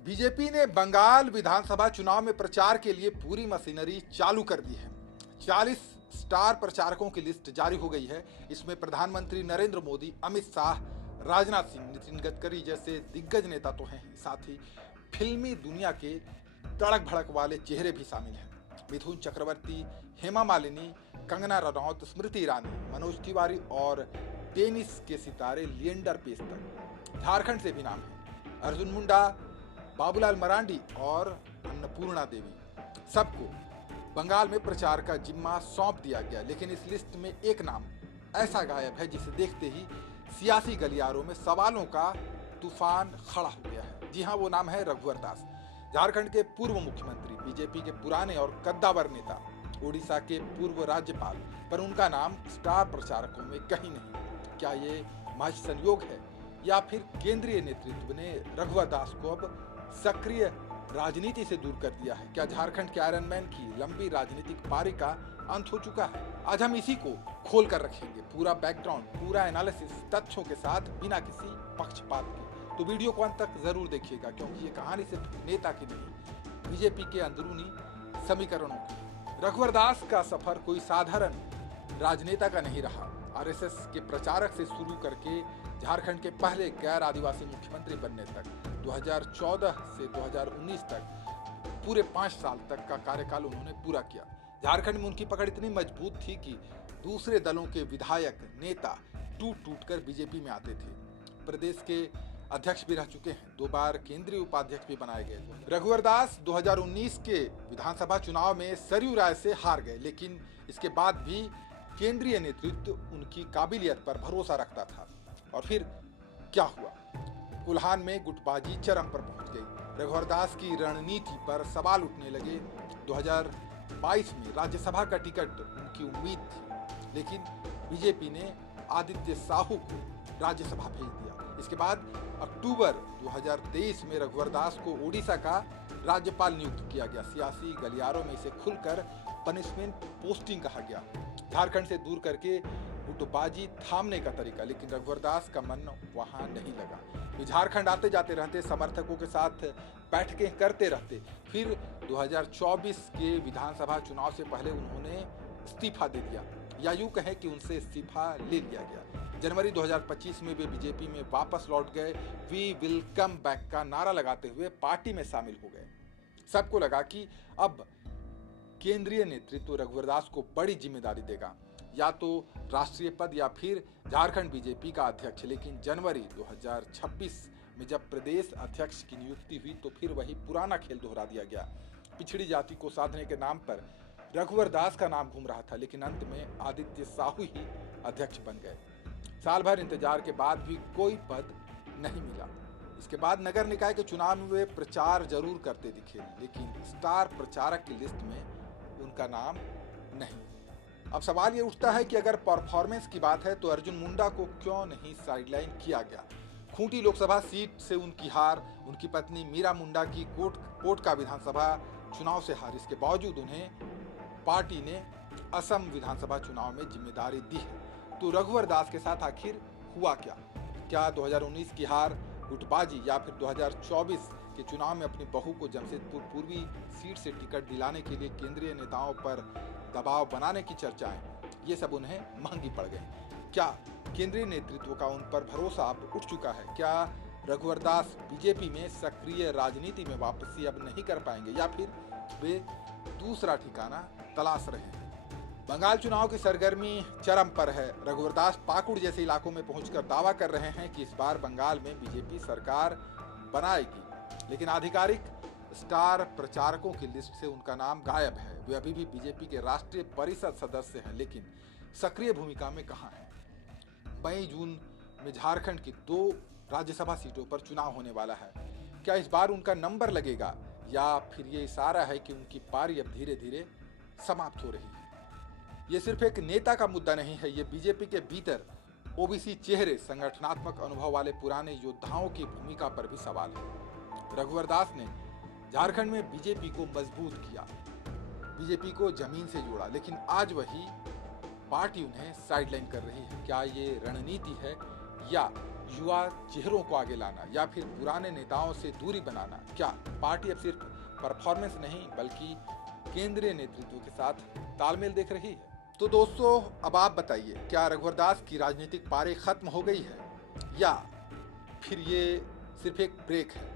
BJP ने बंगाल विधानसभा चुनाव में प्रचार के लिए पूरी मशीनरी चालू कर दी है। 40 स्टार प्रचारकों की लिस्ट जारी हो गई है। इसमें प्रधानमंत्री नरेंद्र मोदी, अमित शाह, राजनाथ सिंह, नितिन गडकरी जैसे दिग्गज नेता तो हैं, साथ ही फिल्मी दुनिया के तड़क भड़क वाले चेहरे भी शामिल हैं। मिथुन चक्रवर्ती, हेमा मालिनी, कंगना रनौत, स्मृति ईरानी, मनोज तिवारी और टेनिस के सितारे लिएंडर पेस तक झारखंड से भी नाम है। अर्जुन मुंडा, बाबूलाल मरांडी और अन्नपूर्णा देवी, सबको बंगाल में प्रचार का जिम्मा सौंप दिया गया। लेकिन इस लिस्ट में एक नाम ऐसा गायब है जिसे देखते ही सियासी गलियारों में सवालों का तूफान खड़ा हो गया है। जी हां, वो नाम है रघुवर दास। झारखंड के पूर्व मुख्यमंत्री, बीजेपी के पुराने और कद्दावर नेता, ओडिशा के पूर्व राज्यपाल, पर उनका नाम स्टार प्रचारकों में कहीं नहीं। क्या ये महज संयोग है या फिर केंद्रीय नेतृत्व ने रघुवर दास को अब सक्रिय राजनीति से दूर कर दिया है? क्या झारखंड के आयरन मैन की लंबी राजनीतिक पारी का अंत हो चुका है? आज हम इसी को खोल कर रखेंगे, पूरा बैकग्राउंड, पूरा एनालिसिस तथ्यों के साथ, बिना किसी पक्षपात के। तो वीडियो को अंत तक जरूर देखिएगा, क्योंकि ये कहानी सिर्फ नेता की नहीं, बीजेपी के अंदरूनी समीकरणों की। रघुवर दास का सफर कोई साधारण राजनेता का नहीं रहा। आरएसएस के प्रचारक से शुरू करके झारखंड के पहले गैर आदिवासी मुख्यमंत्री बनने तक, 2014 से 2019 तक पूरे 5 साल तक का कार्यकाल उन्होंने पूरा किया। झारखंड में उनकी पकड़ इतनी मजबूत थी कि दूसरे दलों के विधायक, नेता टूट टूट कर बीजेपी में आते थे। प्रदेश के अध्यक्ष भी रह चुके हैं, 2 बार केंद्रीय उपाध्यक्ष भी बनाए गए। रघुवर दास 2019 के विधानसभा चुनाव में सरयू राय से हार गए, लेकिन इसके बाद भी केंद्रीय नेतृत्व उनकी काबिलियत पर भरोसा रखता था। और फिर क्या हुआ? कुल्हान में गुटबाजी चरम पर पहुंच गई। रघुवर दास की रणनीति पर सवाल उठने लगे। 2022 में राज्यसभा का टिकट उनकी उम्मीद थी, लेकिन बीजेपी ने आदित्य साहू को राज्यसभा भेज दिया। इसके बाद अक्टूबर 2023 में रघुवर दास को ओडिशा का राज्यपाल नियुक्त किया गया। सियासी गलियारों में इसे खुलकर पनिशमेंट पोस्टिंग कहा गया, झारखंड से दूर करके गुटबाजी थामने का तरीका। लेकिन रघुवर दास का मन वहां नहीं लगा। वे झारखंड आते जाते रहते, समर्थकों के साथ बैठकें करते रहते। फिर 2024 के विधानसभा चुनाव से पहले उन्होंने इस्तीफा दे दिया, या यूं कहें कि उनसे इस्तीफा ले लिया गया। जनवरी 2025 में वे बीजेपी में वापस लौट गए। वी विल कम बैक का नारा लगाते हुए पार्टी में शामिल हो गए। सबको लगा कि अब केंद्रीय नेतृत्व रघुवर दास को बड़ी जिम्मेदारी देगा, या तो राष्ट्रीय पद या फिर झारखंड बीजेपी का अध्यक्ष। लेकिन जनवरी 2026 में जब प्रदेश अध्यक्ष की नियुक्ति हुई तो फिर वही पुराना खेल दोहरा दिया गया। पिछड़ी जाति को साधने के नाम पर रघुवर दास का नाम घूम रहा था, लेकिन अंत में आदित्य साहू ही अध्यक्ष बन गए। साल भर इंतजार के बाद भी कोई पद नहीं मिला। इसके बाद नगर निकाय के चुनाव में वे प्रचार जरूर करते दिखे, लेकिन स्टार प्रचारक की लिस्ट में उनका नाम नहीं। अब सवाल ये उठता है कि अगर परफॉर्मेंस की बात है तो अर्जुन मुंडा को क्यों नहीं साइडलाइन किया गया? खूंटी लोकसभा सीट से उनकी हार, उनकी पत्नी मीरा मुंडा की कोट का विधानसभा चुनाव से हार, इसके बावजूद उन्हें पार्टी ने असम विधानसभा चुनाव में जिम्मेदारी दी है। तो रघुवर दास के साथ आखिर हुआ क्या? क्या 2019 की हार, गुटबाजी, या फिर 2024 के चुनाव में अपनी बहू को जमशेदपुर पूर्वी सीट से टिकट दिलाने के लिए केंद्रीय नेताओं पर दबाव बनाने की चर्चाएं, ये सब उन्हें महंगी पड़ गई? क्या केंद्रीय नेतृत्व का उन पर भरोसा अब उठ चुका है? क्या रघुवर दास बीजेपी में सक्रिय राजनीति में वापसी अब नहीं कर पाएंगे, या फिर वे दूसरा ठिकाना तलाश रहे हैं? बंगाल चुनाव की सरगर्मी चरम पर है। रघुवर दास पाकुड़ जैसे इलाकों में पहुंचकर दावा कर रहे हैं कि इस बार बंगाल में बीजेपी सरकार बनाएगी, लेकिन आधिकारिक स्टार प्रचारकों की लिस्ट से उनका नाम गायब है। वे अभी भी बीजेपी के राष्ट्रीय परिषद सदस्य हैं, लेकिन सक्रिय भूमिका में कहां हैं? मई जून में झारखंड की 2 राज्यसभा सीटों पर चुनाव होने वाला है। क्या इस बार उनका नंबर लगेगा, या फिर ये इशारा है कि उनकी पारी अब धीरे धीरे समाप्त हो रही है? ये सिर्फ एक नेता का मुद्दा नहीं है, ये बीजेपी के भीतर ओबीसी चेहरे, संगठनात्मक अनुभव वाले पुराने योद्धाओं की भूमिका पर भी सवाल है। रघुवर दास ने झारखंड में बीजेपी को मजबूत किया, बीजेपी को जमीन से जोड़ा, लेकिन आज वही पार्टी उन्हें साइडलाइन कर रही है। क्या ये रणनीति है या युवा चेहरों को आगे लाना या फिर पुराने नेताओं से दूरी बनाना, क्या पार्टी अब सिर्फ परफॉर्मेंस नहीं बल्कि केंद्रीय नेतृत्व के साथ तालमेल देख रही है? तो दोस्तों, अब आप बताइए, क्या रघुवर दास की राजनीतिक पारी खत्म हो गई है या फिर ये सिर्फ एक ब्रेक है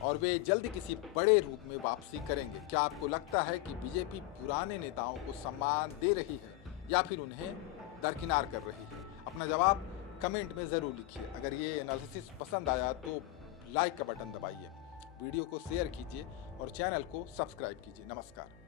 और वे जल्दी किसी बड़े रूप में वापसी करेंगे? क्या आपको लगता है कि बीजेपी पुराने नेताओं को सम्मान दे रही है या फिर उन्हें दरकिनार कर रही है? अपना जवाब कमेंट में ज़रूर लिखिए। अगर ये एनालिसिस पसंद आया तो लाइक का बटन दबाइए, वीडियो को शेयर कीजिए और चैनल को सब्सक्राइब कीजिए। नमस्कार।